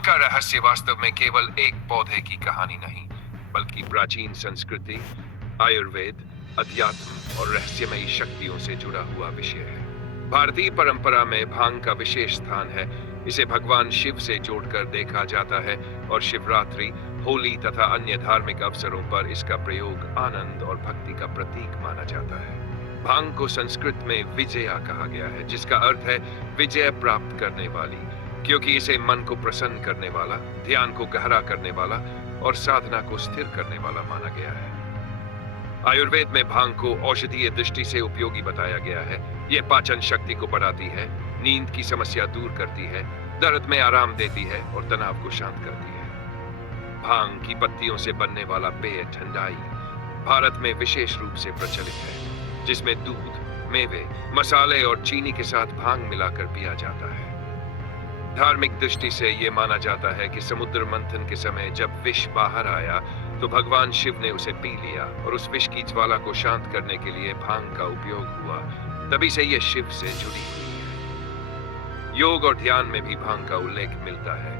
भांग का रहस्य वास्तव में केवल एक पौधे की कहानी नहीं, बल्कि प्राचीन संस्कृति, आयुर्वेद, अध्यात्म और रहस्यमयी शक्तियों से जुड़ा हुआ विषय है। भारतीय परंपरा में भांग का विशेष स्थान है। इसे भगवान शिव से जोड़कर देखा जाता है और शिवरात्रि, होली तथा अन्य धार्मिक अवसरों पर इसका प्रयोग आनंद और भक्ति का प्रतीक माना जाता है। भांग को संस्कृत में विजया कहा गया है, जिसका अर्थ है विजय प्राप्त करने वाली, क्योंकि इसे मन को प्रसन्न करने वाला, ध्यान को गहरा करने वाला और साधना को स्थिर करने वाला माना गया है। आयुर्वेद में भांग को औषधीय दृष्टि से उपयोगी बताया गया है। यह पाचन शक्ति को बढ़ाती है, नींद की समस्या दूर करती है, दर्द में आराम देती है और तनाव को शांत करती है। भांग की पत्तियों से बनने वाला पेय ठंडाई भारत में विशेष रूप से प्रचलित है, जिसमें दूध, मेवे, मसाले और चीनी के साथ भांग मिलाकर पिया जाता है। धार्मिक दृष्टि से यह माना जाता है कि समुद्र मंथन के समय जब विष बाहर आया तो भगवान शिव ने उसे पी लिया और उस विष की ज्वाला को शांत करने के लिए भांग का उपयोग हुआ। तभी से यह शिव से जुड़ी हुई है। योग और ध्यान में भी भांग का उल्लेख मिलता है।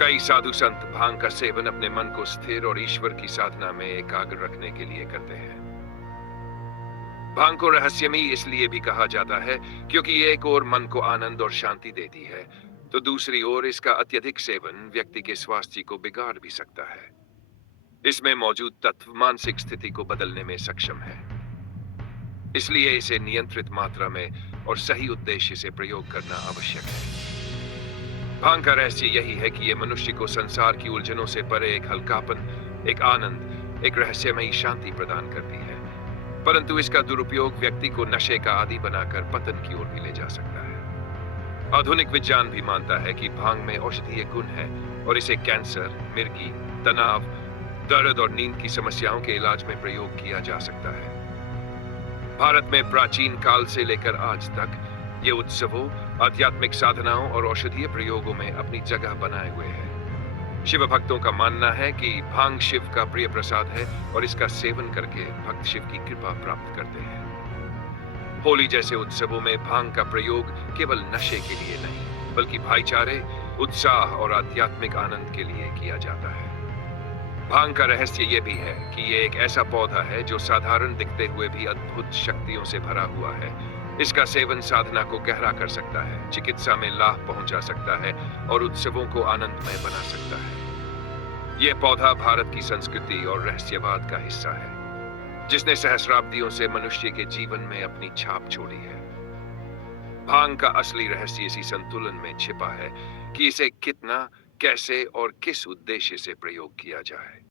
कई साधु संत भांग का सेवन अपने मन को स्थिर और ईश्वर की साधना में एकाग्र रखने के लिए करते हैं। भांग को रहस्यमयी इसलिए भी कहा जाता है क्योंकि एक ओर मन को आनंद और शांति देती है, तो दूसरी ओर इसका अत्यधिक सेवन व्यक्ति के स्वास्थ्य को बिगाड़ भी सकता है। इसमें मौजूद तत्व मानसिक स्थिति को बदलने में सक्षम है। इसलिए इसे नियंत्रित मात्रा में और सही उद्देश्य से प्रयोग करना आवश्यक है। भांग का रहस्य यही है कि यह मनुष्य को संसार की उलझनों से परे एक हल्कापन, एक आनंद, एक रहस्यमयी शांति प्रदान करती है। परंतु इसका दुरुपयोग व्यक्ति को नशे का आदी बनाकर पतन की ओर भी ले जा सकता है। आधुनिक विज्ञान भी मानता है कि भांग में औषधीय गुण है और इसे कैंसर, मिर्गी, तनाव, दर्द और नींद की समस्याओं के इलाज में प्रयोग किया जा सकता है। भारत में प्राचीन काल से लेकर आज तक ये उत्सवों, आध्यात्मिक साधनाओं और औषधीय प्रयोगों में अपनी जगह बनाए हुए हैं। शिव भक्तों का मानना है कि भांग शिव का प्रिय प्रसाद है और इसका सेवन करके भक्त शिव की कृपा प्राप्त करते हैं। होली जैसे उत्सवों में भांग का प्रयोग केवल नशे के लिए नहीं, बल्कि भाईचारे, उत्साह और आध्यात्मिक आनंद के लिए किया जाता है। भांग का रहस्य यह भी है कि यह एक ऐसा पौधा है जो साधारण दिखते हुए भी अद्भुत शक्तियों से भरा हुआ है। इसका सेवन साधना को गहरा कर सकता है, चिकित्सा में लाभ पहुंचा सकता है और उत्सवों को आनंदमय बना सकता है। यह पौधा भारत की संस्कृति और रहस्यवाद का हिस्सा है, जिसने सहस्राब्दियों से मनुष्य के जीवन में अपनी छाप छोड़ी है। भांग का असली रहस्य इसी संतुलन में छिपा है कि इसे कितना, कैसे और किस उद्देश्य से प्रयोग किया जाए।